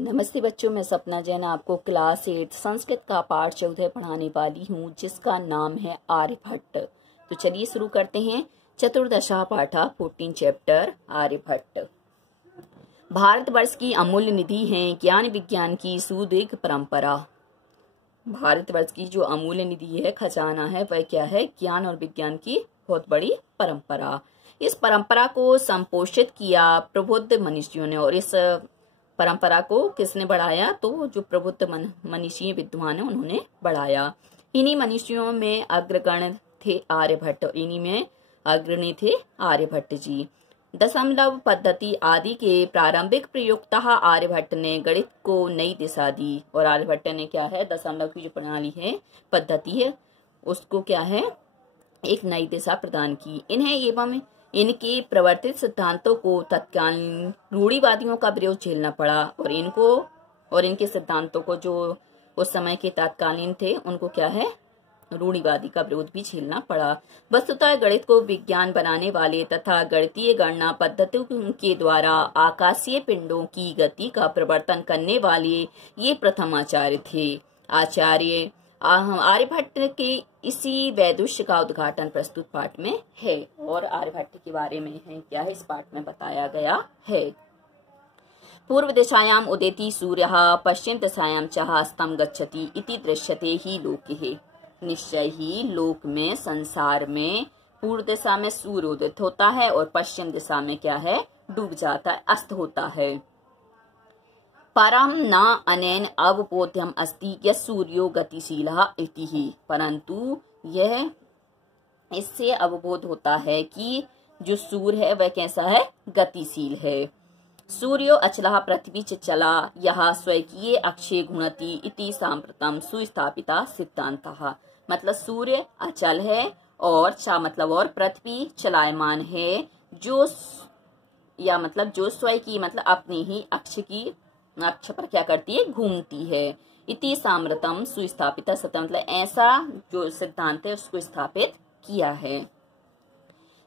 नमस्ते बच्चों, मैं सपना जैन आपको क्लास 8 संस्कृत का पाठ 14 पढ़ाने वाली हूँ, जिसका नाम है आर्यभट्ट। तो चलिए शुरू करते हैं। चतुर्दशा पाठा 14 चैप्टर आर्यभट्ट। भारतवर्ष की अमूल्य निधि है ज्ञान विज्ञान की सुदीर्घ परंपरा। भारतवर्ष की जो अमूल्य निधि है, खजाना है, वह क्या है? ज्ञान और विज्ञान की बहुत बड़ी परंपरा। इस परंपरा को संपोषित किया प्रबुद्ध मनुष्यों ने, और इस परंपरा को किसने बढ़ाया? तो जो प्रबुद्ध मनीषी विद्वान है उन्होंने बढ़ाया। इन्हीं मनुष्यों में अग्रगण्य थे आर्यभट्ट, और इन्हीं में अग्रणी थे आर्यभट्ट जी। दशमलव पद्धति आदि के प्रारंभिक प्रयुक्ता आर्यभट्ट ने गणित को नई दिशा दी। और आर्यभट्ट ने क्या है? दशमलव की जो प्रणाली है, पद्धति है, उसको क्या है? एक नई दिशा प्रदान की। इन्हें एवं इनके प्रवर्तित सिद्धांतों को तत्कालीन रूढ़िवादियों का विरोध झेलना पड़ा, और इनके सिद्धांतों को जो उस समय के तत्कालीन थे उनको क्या है? रूढ़िवादी का विरोध भी झेलना पड़ा। वस्तुतः गणित को विज्ञान बनाने वाले तथा गणितीय गणना पद्धतियों के द्वारा आकाशीय पिंडों की गति का प्रवर्तन करने वाले ये प्रथम आचार्य थे। आचार्य आर्यभट्ट के इसी वैदुष्य का उद्घाटन प्रस्तुत पाठ में है, और आर्यभट्ट के बारे में है क्या है? इस पाठ में बताया गया है। पूर्व दिशायाम उदेति सूर्यः पश्चिम दिशायाम चास्तम गच्छति इति दृश्यते ही लोके। निश्चय ही लोक में, संसार में पूर्व दिशा में सूर्य उदित होता है और पश्चिम दिशा में क्या है? डूब जाता है, अस्त होता है। परम न अनेन अवबोध्यम अस्ति यह सूर्यो गतिशीलः इति ही। परंतु यह इससे अवबोध होता है कि जो सूर्य है वह कैसा है? गतिशील है। सूर्यो अचलः पृथ्वी च चला यह स्वकीय अक्षय गुणति इति सांप्रतम सुस्थापिता सिद्धांतः। मतलब सूर्य अचल है और और पृथ्वी चलायमान है, जो स्वयं की अपने ही अक्ष पर क्या करती है? घूमती है। इति साम्रतम सुस्थापित सत्य, मतलब ऐसा जो सिद्धांत है उसको स्थापित किया है।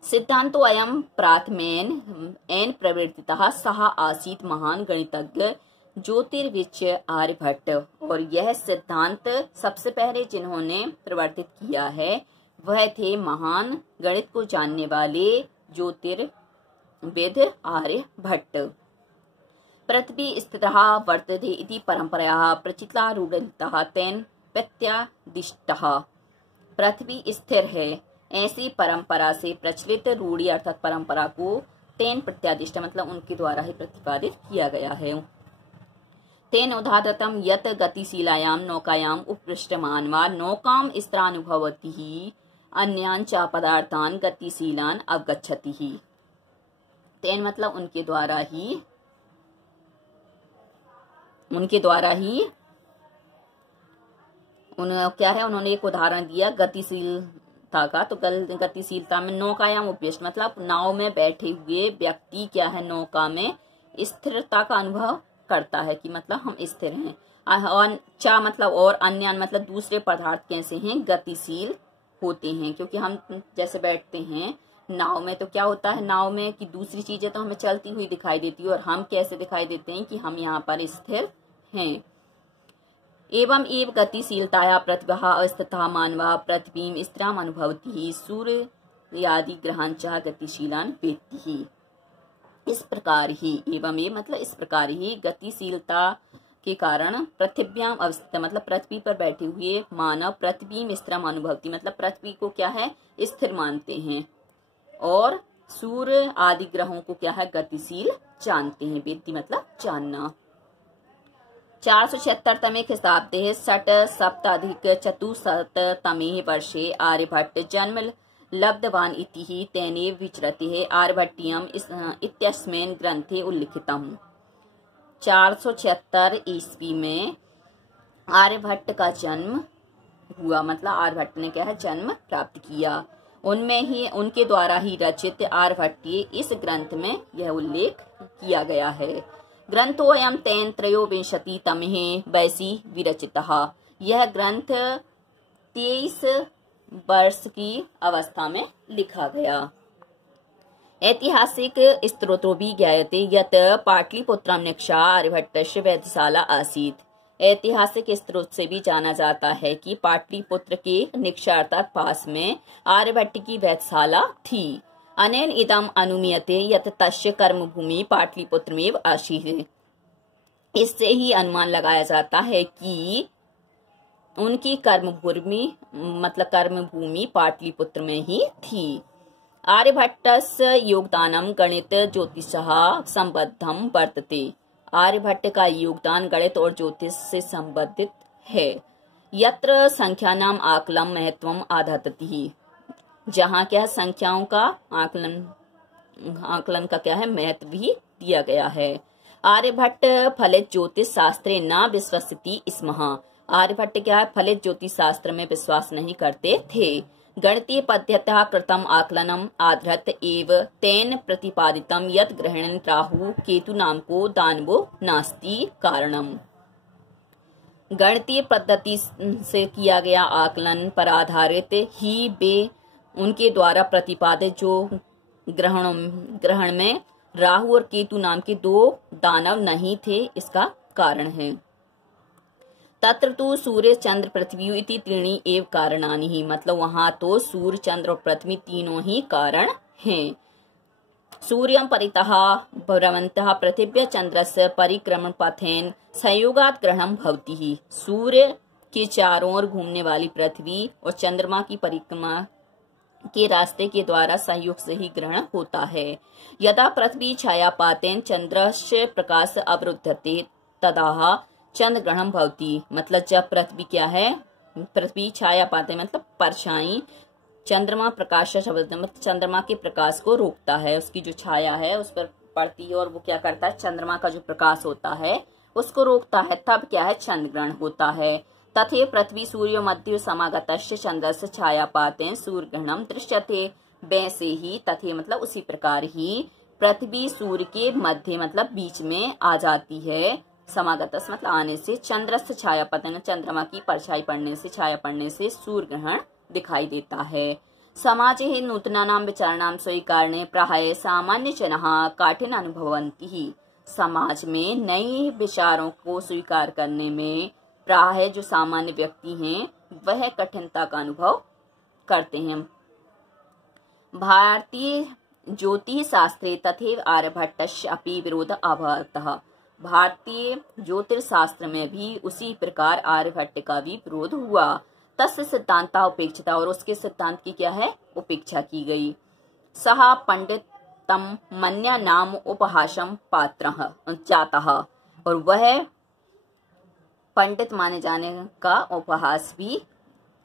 सिद्धांतो अयम प्राथमेन एन प्रवर्तितः सह आसीत महान गणितज्ञ ज्योतिर्विच आर्यभट्ट। और यह सिद्धांत सबसे पहले जिन्होंने प्रवर्तित किया है वह थे महान गणित को जानने वाले ज्योतिर्विद आर्यभट्ट। पृथ्वी स्थितः वर्तते इति परंपरायाः प्रचितारूढ़ता तेन प्रत्यादिष्टः। पृथ्वी स्थिर है ऐसी परंपरा से प्रचलित रूढ़ी अर्थात परंपरा को तेन प्रत्यादिष्ट उनके द्वारा ही प्रतिपादित किया गया है। तेन उदाहृतम यत गतिशीलायाम नौकायाम उपपृष्ठमान वा नौकाम स्त्रानुभवति ही अन्यान च पदार्थान गतिशीलान अवगच्छति ही। तेन उनके द्वारा ही क्या है? उन्होंने एक उदाहरण दिया गतिशीलता का। तो गतिशीलता में नौकायाम उपविष्ट नाव में बैठे हुए व्यक्ति क्या है? नौका में स्थिरता का अनुभव करता है कि हम स्थिर हैं। और चा और अन्यान दूसरे पदार्थ कैसे हैं? गतिशील होते हैं। क्योंकि हम जैसे बैठते हैं नाव में तो क्या होता है नाव में कि दूसरी चीजें तो हमें चलती हुई दिखाई देती है, और हम कैसे दिखाई देते हैं कि हम यहाँ पर स्थिर हैं। एवं एव गतिशीलताया प्रतिभा अस्थितः मानवा पृथ्वीम स्थिराम अनुभवति सूर्य आदि ग्रहान चाह गतिशीलान वेत्ति ही। इस प्रकार ही इस प्रकार ही गतिशीलता के कारण पृथ्व्याम अवस्थित पृथ्वी पर बैठे हुए मानव पृथ्वीम स्थिराम अनुभवति पृथ्वी को क्या है? स्थिर मानते हैं, और सूर्य आदि ग्रहों को क्या है? गतिशील जानते हैं। वेत्ति जानना। 476 ख्रीष्टाब्दे षट् सप्ताधिक चतुःशततमे वर्षे आर्यभट्ट जन्म लब्धवान् इति ही तेनेव विचरते आर्यभट्टियम इत्यस्मिन् ग्रंथे उल्लिखितम्। 476 ईस्वी में आर्यभट्ट का जन्म हुआ। आर्यभट्ट ने क्या है? जन्म प्राप्त किया। उनके द्वारा ही रचित आर्यभट्टीय इस ग्रंथ में यह उल्लेख किया गया है। ग्रंथोऽयं तेन त्रयोविंशतितमे वयसि विरचितः। यह ग्रंथ 23 वर्ष की अवस्था में लिखा गया। ऐतिहासिक स्त्रोतो भी ज्ञायते यत् पाटलिपुत्रम निक्षा आर्यभट्टस्य वेधशाला आसीत्। ऐतिहासिक स्त्रोत से भी जाना जाता है कि पाटलिपुत्र के निक्षा अर्थात पास में आर्यभट्ट की वेधशाला थी। अनेन इदम अनुमीयते यत् तस्य कर्मभूमि पाटलिपुत्रमेव आसीत्। इससे ही अनुमान लगाया जाता है कि उनकी कर्मभूमि पाटलिपुत्र में ही थी। आर्यभट्टस्य योगदानम गणित ज्योतिषः संबद्धम वर्तते। आर्यभट्ट का योगदान गणित और ज्योतिष से संबंधित है। यत्र संख्यानाम आकलन महत्वम आधातति, जहाँ क्या संख्याओं का आकलन का क्या है महत्व भी दिया गया है। आर्यभट्ट फलित ज्योतिष शास्त्रे न विश्वसिति स्मः। आर्यभट्ट क्या फलित ज्योतिष शास्त्र में विश्वास नहीं करते थे। गणितीय पद्धत्या कृतम आकलनम आधृत एव तेन प्रतिपादितम यत् ग्रहणं राहु केतु नाम को दानवो नास्ति कारणम। गणितीय पद्धति से किया गया आकलन पर आधारित ही वे उनके द्वारा प्रतिपादित जो ग्रहण में राहु और केतु नाम के दो दानव नहीं थे इसका कारण है। तत्र तो सूर्य चंद्र पृथ्वी इति त्रीणि एव कारणानि ही, मतलब वहां तो सूर्य चंद्र और पृथ्वी तीनों ही कारण हैं। सूर्यं परितः भ्रमन्तः पृथिव्या चंद्रस्य परिक्रमण पथेन संयोगात् ग्रहणं भवति ही। सूर्य के चारों ओर घूमने वाली पृथ्वी और चंद्रमा की परिक्रमा के रास्ते के द्वारा सहयोग से ही ग्रहण होता है। यदा पृथ्वी छायापातेन चंद्रस्य प्रकाश अवरुद्धते तदा चंद्र ग्रहण भवति, मतलब जब पृथ्वी क्या है पृथ्वी छाया पाते मतलब परछाई चंद्रमा प्रकाश मतलब चंद्रमा के प्रकाश को रोकता है, उसकी जो छाया है उस पर पड़ती है और वो क्या करता है चंद्रमा का जो प्रकाश होता है उसको रोकता है, तब क्या है चंद्र ग्रहण होता है। तथे पृथ्वी सूर्य मध्य समागतस्य चंद्रस्य छायापातेन सूर्य ग्रहणम दृश्यते। वैसे ही तथे मतलब उसी प्रकार ही पृथ्वी सूर्य के मध्य मतलब बीच में आ जाती है। समागतस मतलब आने से, चंद्रस्य छायापतन चंद्रमा की परछाई पड़ने से छाया पड़ने से सूर्य ग्रहण दिखाई देता है। समाजे नूतनानां विचाराणां स्वीकारणे प्राय सामान्य जनः काठिन्य अनुभवन्ति ही। समाज में नए विचारों को स्वीकार करने में प्राय जो सामान्य व्यक्ति हैं वह कठिनता का अनुभव करते हैं। भारतीय ज्योतिष शास्त्रे तथैव आर्यभट्टस्य अपि विरोध अभवतः। भारतीय ज्योतिषशास्त्र में भी उसी प्रकार आर्यभट्ट का भी विरोध हुआ। तस्य सिद्धांता उपेक्षिता, और उसके सिद्धांत की क्या है उपेक्षा की गई। सह पंडितम मन्या नाम उपहासम पात्रः जातः, और वह पंडित माने जाने का उपहास भी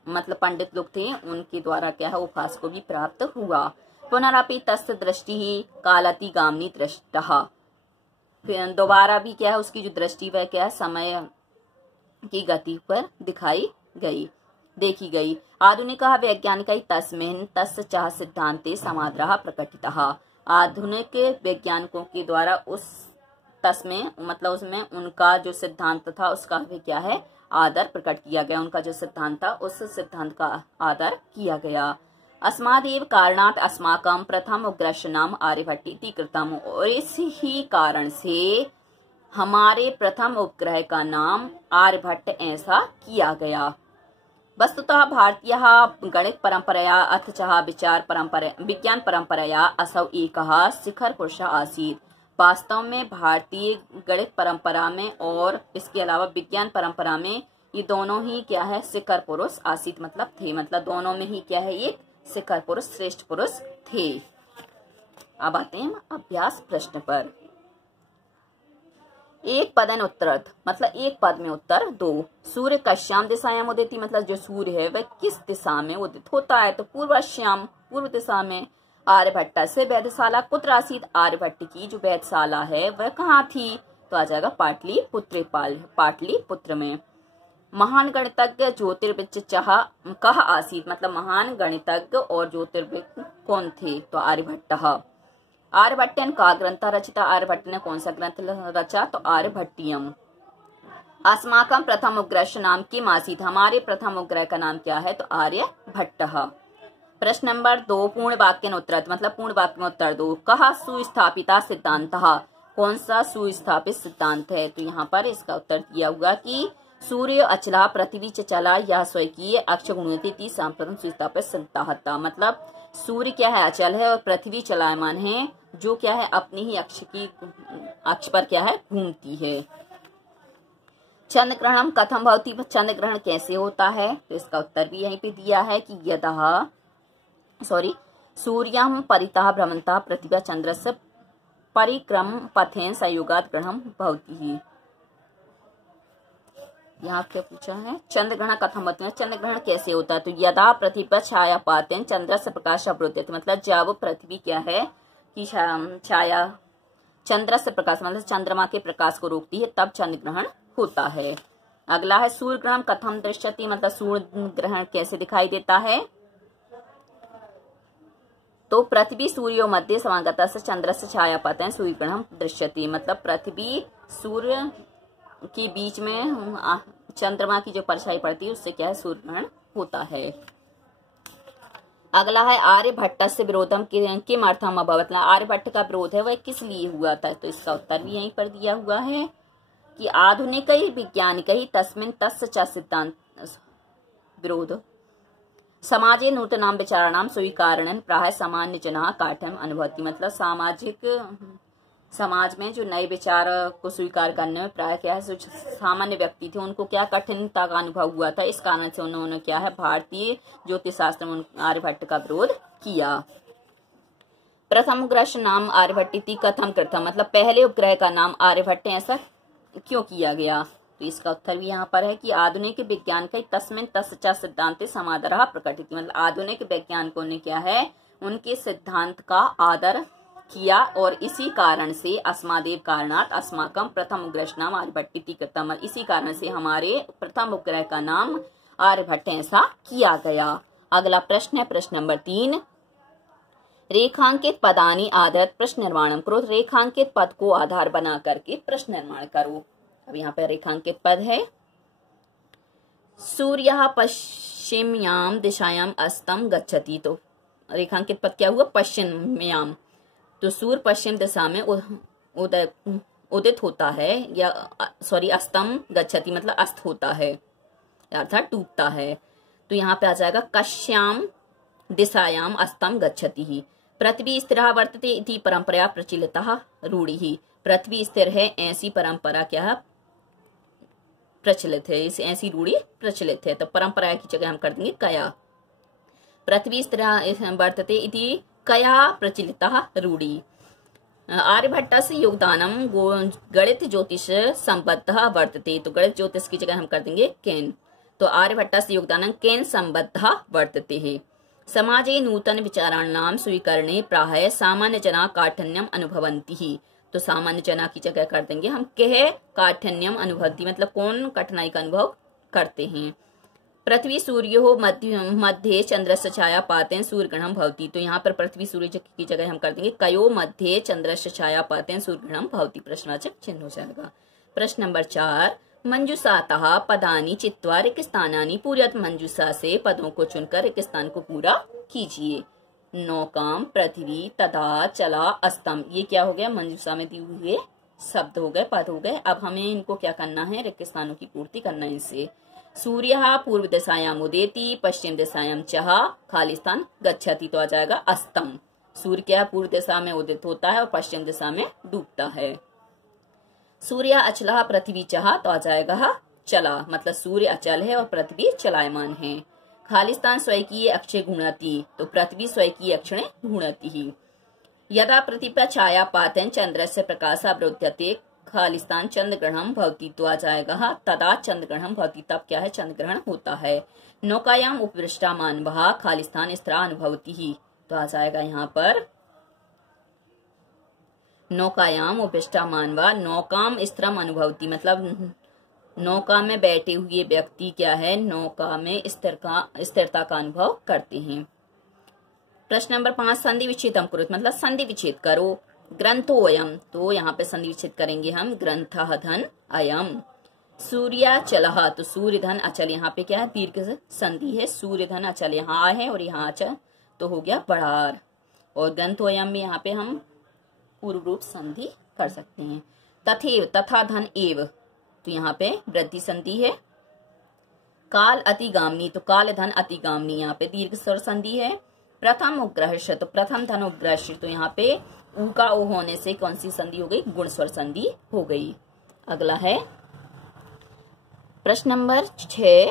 मतलब पंडित लोग थे उनके द्वारा क्या है उपहास को भी प्राप्त हुआ। पुनरपि तस्य दृष्टि ही कालातिगामिनी दृष्टः, दोबारा भी क्या है उसकी जो दृष्टि वह क्या है समय की गति पर देखी गई। आधुनिक वैज्ञानिक तस्मिन् तस्य चाह सिद्धांते समाद्रः प्रकटितः। आधुनिक वैज्ञानिकों के द्वारा उस तस्में मतलब उसमें उनका जो सिद्धांत था उसका भी क्या है आदर प्रकट किया गया। उनका जो सिद्धांत था उस सिद्धांत का आदर किया गया। अस्मादेव कारणात् अस्माकं प्रथम उपग्रह नाम आर्यभट्ट इति कृतम्, और इस ही कारण से हमारे प्रथम उपग्रह का नाम आर्यभट्ट ऐसा किया गया। वस्तुतः भारतीय गणित परंपरया अथ च विज्ञान परंपरया असौ एकः शिखर पुरुषः आसीत्। वास्तव में भारतीय गणित परंपरा में और इसके अलावा विज्ञान परंपरा में ये दोनों ही क्या है शिखर पुरुष आसीत् मतलब थे, मतलब दोनों में ही क्या है एक शिखर पुरुष श्रेष्ठ पुरुष थे। अब आते हैं अभ्यास प्रश्न पर। एक पदन उत्तर मतलब एक पद में उत्तर दो। सूर्य कश्याम दिशायाम उदिति, मतलब जो सूर्य है वह किस दिशा में उदित होता है, तो पूर्वाश्याम पूर्व दिशा में। आर्यभट्ट से वेधशाला कुत्र आसीत्, आर्यभट्ट की जो वेधशाला है वह कहाँ थी, तो आ जाएगा पाटलिपुत्र में। महान गणितज्ञ ज्योतिर्विद कह आसीत्, मतलब महान गणितज्ञ और ज्योतिर्विद कौन थे, तो आर्यभट्ट। आर्यभट्टेन का ग्रंथ रचिता, आर्यभट्ट ने कौन सा ग्रंथ रचा, तो आर्यभट्टियम। अस्माकं प्रथम उपग्रह नाम किम आसीत्, हमारे प्रथम उपग्रह का नाम क्या है, तो आर्यभट्टः। प्रश्न नंबर 2, पूर्ण वाक्य उत्तर मतलब पूर्ण वाक्य में उत्तर दो। कहा सुस्थापिता सिद्धांत, कौन सा सुस्थापित सिद्धांत है? तो यहाँ पर इसका उत्तर दिया हुआ कि सूर्य अचला पृथ्वी च चला यह स्वकीय अक्ष गुणोती सांप्रतम सुस्थापित सिद्धांत। मतलब सूर्य क्या है? अचल है और पृथ्वी चलायमान है, जो क्या है? अपनी ही अक्ष पर क्या है? घूमती है। चंद्र ग्रहण कथम भवति, चंद्र ग्रहण कैसे होता है? तो इसका उत्तर भी यहीं पे दिया है कि यदा सूर्यं परितः भ्रमन्तः पृथिव्या चंद्रस्य परिक्रम पथेन संयोगात् ग्रहणं भवति। यहाँ क्या पूछा है? चंद्र ग्रहण कथम भवति, चंद्र ग्रहण कैसे होता है? तो यदा पृथ्वी पर छाया पातेन चंद्रस्य प्रकाश अवरुध्यते, मतलब जब पृथ्वी क्या है कि छाया चंद्र से प्रकाश मतलब चंद्रमा के प्रकाश को रोकती है, तब चंद्र ग्रहण होता है। अगला है सूर्य ग्रहण कथम दृश्यति, मतलब सूर्य ग्रहण कैसे दिखाई देता है? तो पृथ्वी सूर्यो मध्य समागता से चंद्र से छाया पाते हैं सूर्य ग्रहण दृश्यति, मतलब पृथ्वी सूर्य के बीच में चंद्रमा की जो परछाई पड़ती है उससे क्या है? सूर्य ग्रहण होता है। अगला है आर्यभट्ट से विरोधम किम अर्थम अभवत्, आर्यभट्ट का विरोध है वह किस लिए हुआ था? तो इसका उत्तर भी यहीं पर दिया हुआ है कि आधुनिक वैज्ञानिक तस्मिन् तस्य च सिद्धांत विरोध समाजे नूतनाम विचाराणाम स्वीकारणं प्राय सामान्य जना काठिन्यम अनुभवति, मतलब समाज में जो नए विचार को स्वीकार करने में प्राय क्या है जो सामान्य व्यक्ति थे उनको क्या कठिनता का अनुभव हुआ था। इस कारण से उन्होंने क्या है भारतीय ज्योतिष शास्त्र में आर्यभट्ट का विरोध किया। प्रथम ग्रह नाम आर्यभट्ट कथम कृतम, मतलब पहले उपग्रह का नाम आर्यभट्ट ऐसा क्यों किया गया? तो इसका उत्तर भी यहाँ पर है कि आधुनिक विज्ञान का तस्मिन् तस्य सिद्धांत समादर प्रकटित, मतलब आधुनिक वैज्ञानिकों ने क्या है उनके सिद्धांत का आदर किया और इसी कारण से अस्मादेव कारणात अस्माकम प्रथम उपग्रह नाम आर्यभट्ट कृतम, इसी कारण से हमारे प्रथम उपग्रह का नाम आर्यभट्ट ऐसा किया गया। अगला प्रश्न है प्रश्न नंबर 3, रेखांकित पदानी आधारित प्रश्न निर्माण करो, रेखांकित पद को आधार बना करके प्रश्न निर्माण करो। अब यहाँ पे रेखांकित पद है सूर्य पश्चिम्याम दिशायाम अस्तम गच्छति, तो रेखांकित पद क्या हुआ? पश्चिम्याम, तो सूर्य पश्चिम दिशा में उदित होता है या अस्तम गच्छति मतलब अस्त होता है अर्थात डूबता है। तो यहाँ पे आ जाएगा कश्याम दिशायाम अस्तम गच्छति ही। पृथ्वी स्थिरः वर्तते इति परंपरा प्रचलितः रूढ़िः, पृथ्वी स्थिर है ऐसी परंपरा क्या है? प्रचलित है, इस ऐसी रूढ़ी प्रचलित है। तो परंपरा की जगह हम कर देंगे कया। पृथ्वी स्थिरः वर्तते इति कया प्रचलितः रूढ़ी। आर्यभट्ट से योगदानम गणित ज्योतिष संबद्ध वर्तते, तो गणित ज्योतिष की जगह हम कर देंगे केन। तो आर्यभट्ट से योगदानम केन संबद्ध वर्तते है। समाजे नूतन विचाराणाम स्वीकरणे प्राय सामान्य जना काठिन्यम अनुभवन्ति ही, तो सामान्य जना की जगह कर देंगे हम कह काठिन्यम अनुभवती, मतलब कौन कठिनाई का अनुभव करते हैं। पृथ्वी सूर्यो मध्य चंद्र से छाया पाते सूर्य ग्रहण भवती, तो यहाँ पर पृथ्वी सूर्य की जगह हम कर देंगे कयो मध्य चंद्र से छाया पाते सूर्य ग्रहण भवती, प्रश्नवाचक चिन्ह हो जाएगा। प्रश्न नंबर 4, मंजूषातः पदानी चित्वा रिक्त स्थानानि पूरयत, मंजूषा से पदों को चुनकर रिक्त स्थान को पूरा कीजिए। नौकाम पृथ्वी तथा चला अस्तम, ये क्या हो गया? मंजूषा में दिए हुए शब्द हो गए, पद हो गए। अब हमें इनको क्या करना है? रिक्त स्थानों की पूर्ति करना है इनसे। सूर्य पूर्व दिशायाम उदेति पश्चिम दिशायाम चह खाली स्थान गच्छति, तो आ जाएगा अस्तम। सूर्य क्या पूर्व दिशा में उदित होता है और पश्चिम दिशा में डूबता है। सूर्य अचला पृथ्वी चह, तो आ जाएगा चला, मतलब सूर्य अचल है और पृथ्वी चलायमान है। खालिस्तान स्वकीय अक्षय घूर्णति, तो पृथ्वी स्वकीय अक्षणे घूर्णति ही। यदा पृथ्वी पर छाया पातन चंद्र से प्रकाश अवरुध्यते खालिस्तान चंद्र ग्रहण भवती, तो आ जाएगा तदा चंद्र ग्रहण भवती, तब क्या है? चंद्र ग्रहण होता है। नौकायाम उपविष्टा मानवः खालिस्तान स्थिरा अनुभवती ही, तो आ जाएगा यहाँ पर नौकायाम उपविष्टा मानवा नौकाम स्थिरम अनुभवती, मतलब नौका में बैठे हुए व्यक्ति क्या है? नौका में स्थिरता का अनुभव करते हैं। प्रश्न नंबर 5, संधि विच्छेदम करो, मतलब संधि विच्छेद करो। ग्रंथो अयम, तो यहाँ पे संधि विच्छेद करेंगे हम, ग्रंथः धन अयम। सूर्य चलह, तो सूर्य धन अचल, यहाँ पे क्या है? दीर्घ संधि है, सूर्य धन अचल यहाँ है और यहाँ अचल तो हो गया बड़ार। और गंतोयम में यहाँ पे हम पूर्व रूप संधि कर सकते हैं। तथेव तथा धन एव, तो यहाँ पे वृद्धि संधि है। काल अतिगामनी, तो काल धन अतिगामनी, यहाँ पे दीर्घ स्वर संधि है। प्रथम उग्रह, तो प्रथम धन उग्रह, तो यहाँ पे ऊ का ओ होने से कौन सी संधि हो गई? गुण स्वर संधि हो गई। अगला है प्रश्न नंबर 6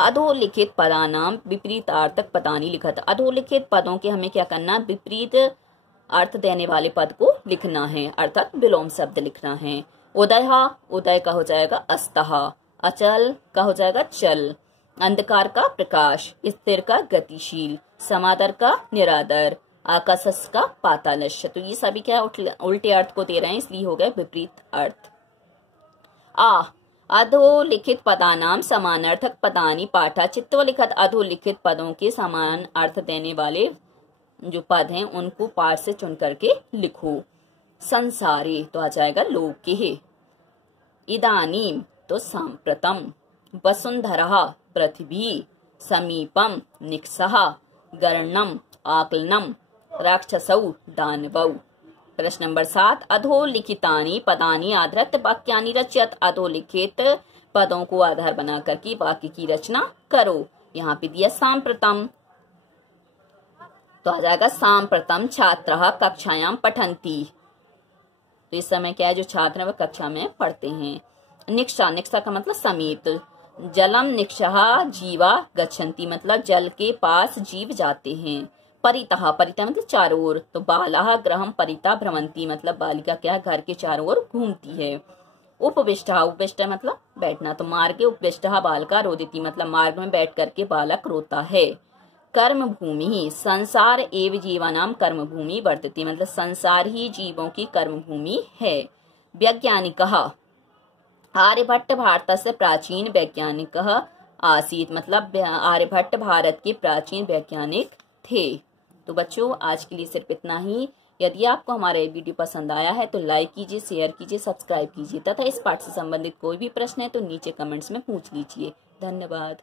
अधोलिखित पदानाम विपरीतार्थक पदानी लिखत। अधोलिखित पदों के हमें क्या करना? विपरीत अर्थ देने वाले पद को लिखना है, अर्थात विलोम शब्द लिखना है। उदय, उदय का हो जाएगा अस्तः। अचल का हो जाएगा चल। अंधकार का प्रकाश। स्थिर का गतिशील। समादर का निरादर। आकाशस का पातालश। तो ये सभी क्या उल्टे अर्थ को दे रहे हैं, इसलिए हो गए विपरीत अर्थ। अधोलिखित पदानाम समानार्थक पदानी पाठा। चित्तवलिखित अधोलिखित पदों के समान अर्थ देने वाले जो पद हैं उनको पाठ से चुन करके लिखो। संसारे, तो आ जाएगा लोके। इदानीम, तो सांप्रतम। वसुंधरा, पृथ्वी। समीपम, निकषः। गणनम, आकलनम। राक्षसौ, दानवौ। प्रश्न नंबर 7 अधोलिखितानि पदानि आधृत वाक्यानि रचयत। अधोलिखित पदों को आधार बना करके वाक्य की रचना करो। यहाँ पे दिया सांप्रतम, तो आ जाएगा सांप्रतम छात्रः कक्षायां पठन्ति। तो इस समय क्या है, जो छात्र है वह कक्षा में पढ़ते हैं। निक्षा, निक्षा का मतलब समीप। जलम निक्षः जीवा गच्छन्ति, मतलब जल के पास जीव जाते हैं। परितः, परितः मतलब चारों ओर। तो बालाः गृहं परितः भ्रमन्ति, मतलब बालिका क्या घर के चारों ओर घूमती है। उपविष्टः, उपविष्टः मतलब बैठना। तो मार्गे उपविष्टः बालिका रोदिति, मतलब मार्ग में बैठ करके बालक रोता है। कर्म भूमि, संसार एव जीवानाम कर्म भूमि वर्तते, मतलब संसार ही जीवों की कर्म भूमि है। वैज्ञानिकः, आर्यभट्ट भारतस्य प्राचीन वैज्ञानिकः आसीत्, मतलब आर्यभट्ट भारत के प्राचीन वैज्ञानिक थे। तो बच्चों आज के लिए सिर्फ इतना ही। यदि आपको हमारा ये वीडियो पसंद आया है तो लाइक कीजिए, शेयर कीजिए, सब्सक्राइब कीजिए तथा इस पाठ से संबंधित कोई भी प्रश्न है तो नीचे कमेंट्स में पूछ लीजिए। धन्यवाद।